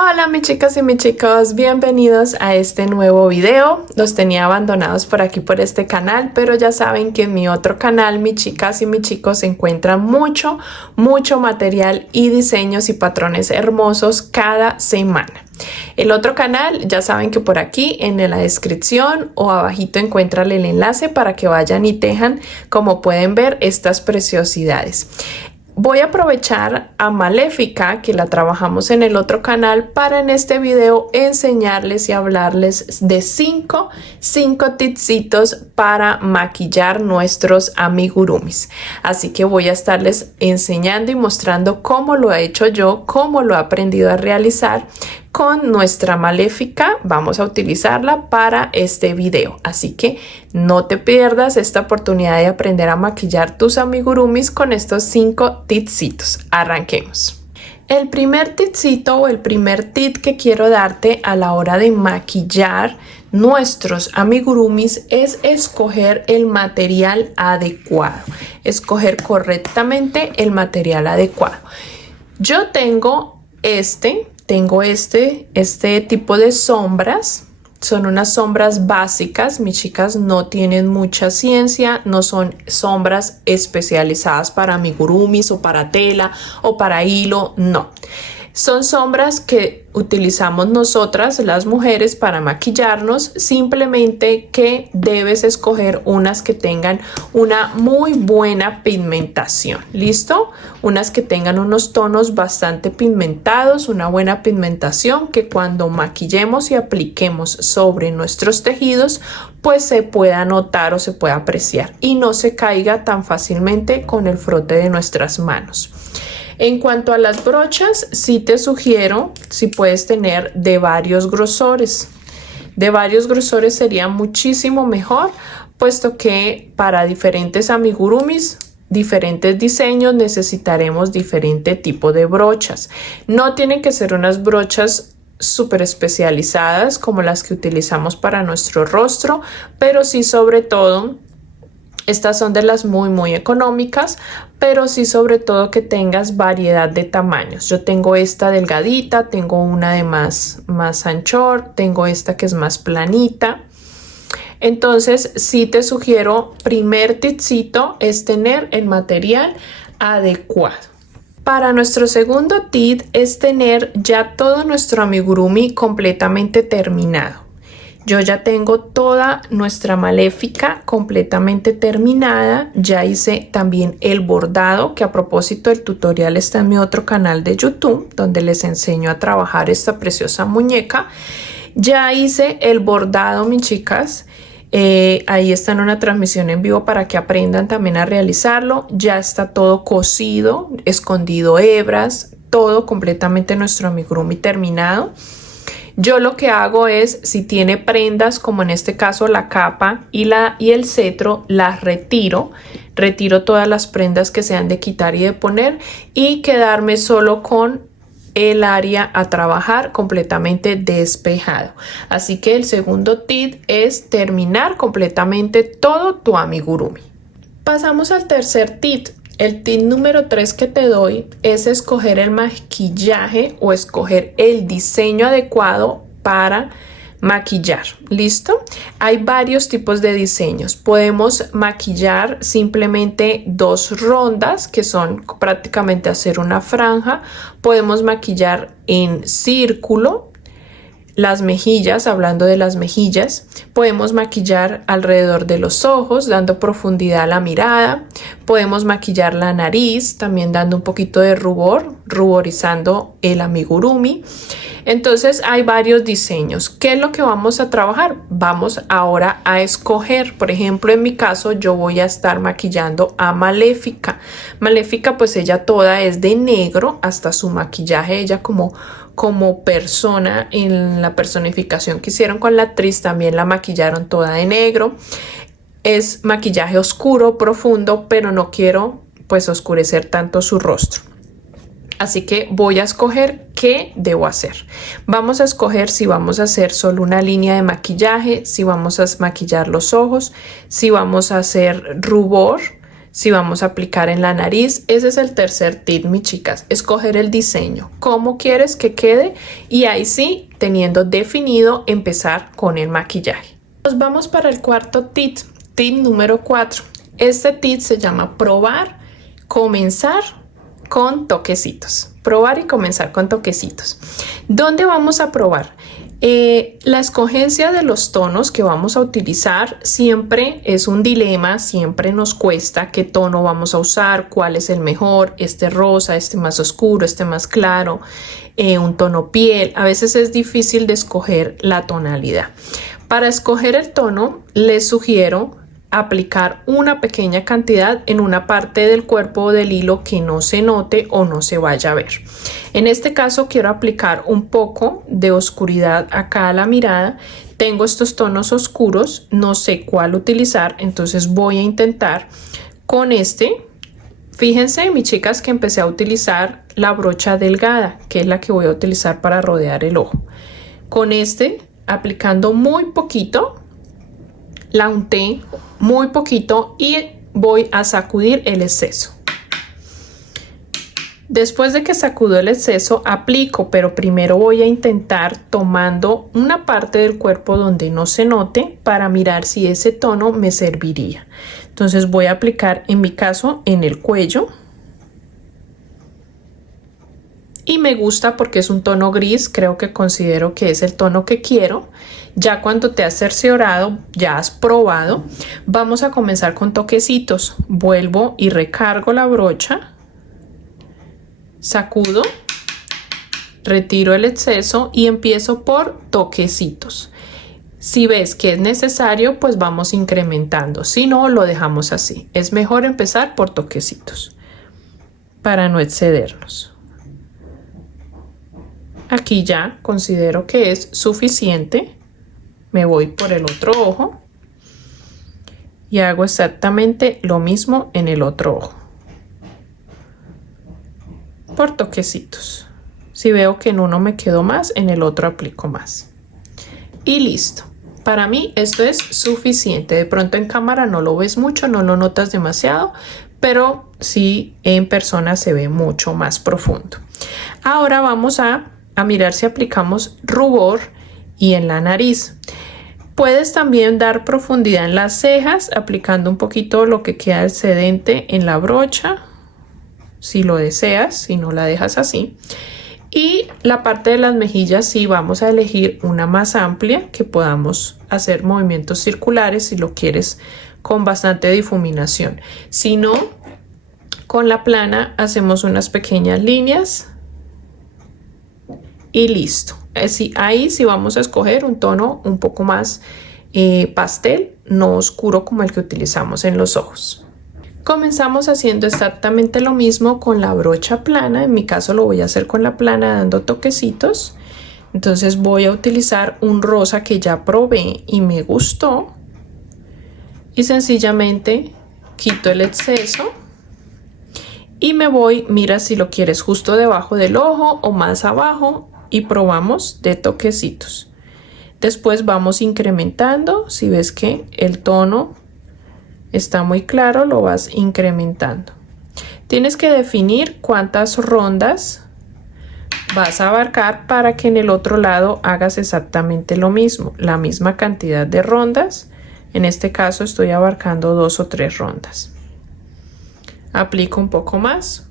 Hola mis chicas y mis chicos, bienvenidos a este nuevo video. Los tenía abandonados por aquí por este canal, pero ya saben que en mi otro canal, mis chicas y mis chicos, se encuentran mucho material y diseños y patrones hermosos cada semana. El otro canal, ya saben que por aquí en la descripción o abajito encuentran el enlace para que vayan y tejan, como pueden ver, estas preciosidades. Voy a aprovechar a Maléfica, que la trabajamos en el otro canal, para en este video enseñarles y hablarles de 5 tipsitos para maquillar nuestros amigurumis. Así que voy a estarles enseñando y mostrando cómo lo he hecho yo, cómo lo he aprendido a realizar con nuestra Maléfica. Vamos a utilizarla para este video, así que no te pierdas esta oportunidad de aprender a maquillar tus amigurumis con estos 5 tipsitos. Arranquemos. El primer tipsito o el primer tip que quiero darte a la hora de maquillar nuestros amigurumis es escoger el material adecuado, escoger correctamente el material adecuado. Yo tengo este tipo de sombras. Son unas sombras básicas, mis chicas, no tienen mucha ciencia, no son sombras especializadas para amigurumis o para tela o para hilo, no. Son sombras que utilizamos nosotras, las mujeres, para maquillarnos. Simplemente que debes escoger unas que tengan una muy buena pigmentación. ¿Listo? Unas que tengan unos tonos bastante pigmentados, una buena pigmentación que cuando maquillemos y apliquemos sobre nuestros tejidos, pues se pueda notar o se pueda apreciar y no se caiga tan fácilmente con el frote de nuestras manos. En cuanto a las brochas, sí te sugiero si puedes tener de varios grosores. De varios grosores sería muchísimo mejor, puesto que para diferentes amigurumis, diferentes diseños, necesitaremos diferente tipo de brochas. No tienen que ser unas brochas súper especializadas como las que utilizamos para nuestro rostro, pero sí, sobre todo, estas son de las muy económicas, pero sí sobre todo que tengas variedad de tamaños. Yo tengo esta delgadita, tengo una de más anchor, tengo esta que es más planita. Entonces sí te sugiero, primer tipcito es tener el material adecuado. Para nuestro segundo tip es tener ya todo nuestro amigurumi completamente terminado. Yo ya tengo toda nuestra Maléfica completamente terminada. Ya hice también el bordado, que a propósito el tutorial está en mi otro canal de YouTube, donde les enseño a trabajar esta preciosa muñeca. Ya hice el bordado, mis chicas. Ahí está en una transmisión en vivo para que aprendan también a realizarlo. Ya está todo cosido, escondido hebras, todo completamente nuestro amigurumi terminado. Yo lo que hago es, si tiene prendas, como en este caso la capa y el cetro, las retiro todas las prendas que se han de quitar y de poner y quedarme solo con el área a trabajar completamente despejado. Así que el segundo tip es terminar completamente todo tu amigurumi. Pasamos al tercer tip. El tip número 3 que te doy es escoger el maquillaje o escoger el diseño adecuado para maquillar. ¿Listo? Hay varios tipos de diseños. Podemos maquillar simplemente 2 rondas, que son prácticamente hacer una franja. Podemos maquillar en círculo. Las mejillas, hablando de las mejillas, podemos maquillar alrededor de los ojos, dando profundidad a la mirada. Podemos maquillar la nariz, también dando un poquito de rubor, ruborizando el amigurumi. Entonces hay varios diseños. ¿Qué es lo que vamos a trabajar? Vamos ahora a escoger. Por ejemplo, en mi caso yo voy a estar maquillando a Maléfica. Maléfica, pues ella toda es de negro, hasta su maquillaje, ella como persona, en la personificación que hicieron con la actriz también la maquillaron toda de negro. Es maquillaje oscuro, profundo, pero no quiero pues oscurecer tanto su rostro. Así que voy a escoger qué debo hacer. Vamos a escoger si vamos a hacer solo una línea de maquillaje, si vamos a maquillar los ojos, si vamos a hacer rubor, si vamos a aplicar en la nariz. Ese es el tercer tip, mis chicas, escoger el diseño, cómo quieres que quede y ahí sí, teniendo definido, empezar con el maquillaje. Nos vamos para el cuarto tip, tip número 4. Este tip se llama probar, comenzar con toquecitos. Probar y comenzar con toquecitos. ¿Dónde vamos a probar? La escogencia de los tonos que vamos a utilizar siempre es un dilema, siempre nos cuesta qué tono vamos a usar, cuál es el mejor, este rosa, este más oscuro, este más claro, un tono piel. A veces es difícil de escoger la tonalidad. Para escoger el tono, les sugiero aplicar una pequeña cantidad en una parte del cuerpo del hilo que no se note o no se vaya a ver. En este caso quiero aplicar un poco de oscuridad acá a la mirada. Tengo estos tonos oscuros, no sé cuál utilizar, entonces voy a intentar con este. Fíjense, mis chicas, que empecé a utilizar la brocha delgada, que es la que voy a utilizar para rodear el ojo. Con este, aplicando muy poquito, la unté muy poquito y voy a sacudir el exceso. Después de que sacudo el exceso, aplico, pero primero voy a intentar tomando una parte del cuerpo donde no se note para mirar si ese tono me serviría. Entonces voy a aplicar, en mi caso, en el cuello. Y me gusta porque es un tono gris, considero que es el tono que quiero. Ya cuando te has cerciorado, ya has probado, vamos a comenzar con toquecitos. Vuelvo y recargo la brocha, sacudo, retiro el exceso y empiezo por toquecitos. Si ves que es necesario, pues vamos incrementando. Si no, lo dejamos así. Es mejor empezar por toquecitos para no excedernos. Aquí ya considero que es suficiente. Me voy por el otro ojo y hago exactamente lo mismo en el otro ojo. Por toquecitos. Si veo que en uno me quedó más, en el otro aplico más. Y listo. Para mí esto es suficiente. De pronto en cámara no lo ves mucho, no lo notas demasiado, pero sí en persona se ve mucho más profundo. Ahora vamos a mirar si aplicamos rubor y en la nariz. Puedes también dar profundidad en las cejas aplicando un poquito lo que queda excedente en la brocha, si lo deseas, si no la dejas así. Y la parte de las mejillas sí vamos a elegir una más amplia que podamos hacer movimientos circulares si lo quieres con bastante difuminación. Si no, con la plana hacemos unas pequeñas líneas y listo. Ahí sí vamos a escoger un tono un poco más pastel, no oscuro como el que utilizamos en los ojos. Comenzamos haciendo exactamente lo mismo con la brocha plana. En mi caso lo voy a hacer con la plana dando toquecitos. Entonces voy a utilizar un rosa que ya probé y me gustó. Y sencillamente quito el exceso. Y me voy, mira si lo quieres justo debajo del ojo o más abajo. Y probamos de toquecitos. Después vamos incrementando. Si ves que el tono está muy claro, lo vas incrementando. Tienes que definir cuántas rondas vas a abarcar para que en el otro lado hagas exactamente lo mismo, la misma cantidad de rondas. En este caso estoy abarcando 2 o 3 rondas. Aplico un poco más.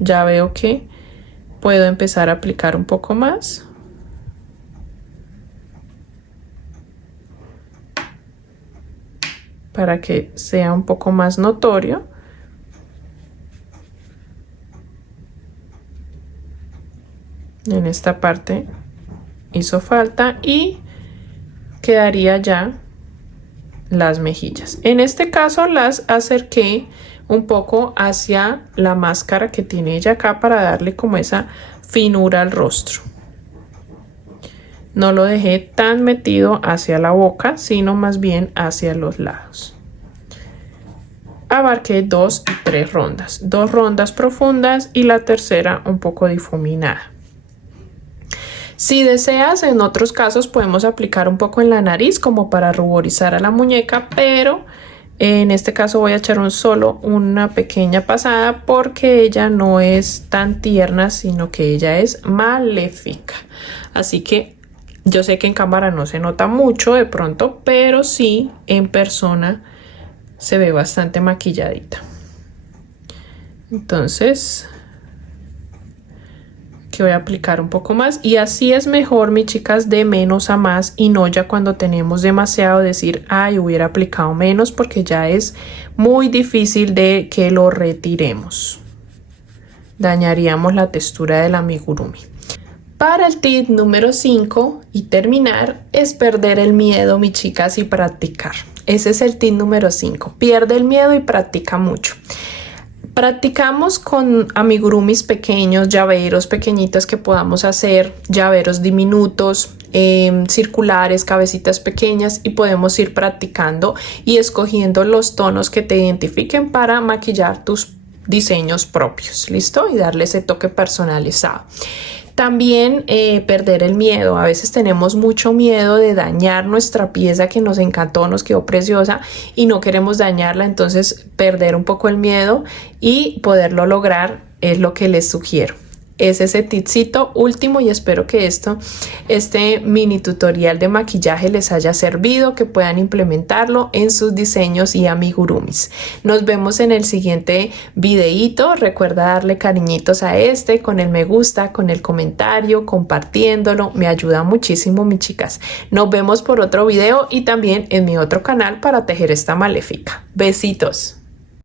Ya veo que puedo empezar a aplicar un poco más. Para que sea un poco más notorio. En esta parte hizo falta y quedaría ya las mejillas. En este caso las acerqué un poco hacia la máscara que tiene ella acá para darle como esa finura al rostro. No lo dejé tan metido hacia la boca, sino más bien hacia los lados. Abarqué 2 y 3 rondas. 2 rondas profundas y la tercera un poco difuminada. Si deseas, en otros casos podemos aplicar un poco en la nariz como para ruborizar a la muñeca, pero En este caso voy a echar una pequeña pasada porque ella no es tan tierna, sino que ella es maléfica. Así que yo sé que en cámara no se nota mucho de pronto, pero sí en persona se ve bastante maquilladita. Entonces que voy a aplicar un poco más, y así es mejor, mis chicas, de menos a más, y no ya cuando tenemos demasiado decir ay, hubiera aplicado menos, porque ya es muy difícil de que lo retiremos, dañaríamos la textura del amigurumi. Para el tip número 5 y terminar, es perder el miedo, mis chicas, y practicar. Ese es el tip número 5, pierde el miedo y practica mucho. Practicamos con amigurumis pequeños, llaveros pequeñitos que podamos hacer, llaveros diminutos, circulares, cabecitas pequeñas, y podemos ir practicando y escogiendo los tonos que te identifiquen para maquillar tus diseños propios, ¿listo? Y darle ese toque personalizado. También perder el miedo. A veces tenemos mucho miedo de dañar nuestra pieza que nos encantó, nos quedó preciosa y no queremos dañarla, entonces perder un poco el miedo y poderlo lograr es lo que les sugiero. Es ese tipcito último, y espero que este mini tutorial de maquillaje les haya servido, que puedan implementarlo en sus diseños y amigurumis. Nos vemos en el siguiente videíto. Recuerda darle cariñitos a con el me gusta, con el comentario, compartiéndolo, me ayuda muchísimo, mis chicas. Nos vemos por otro video y también en mi otro canal para tejer esta maléfica. Besitos.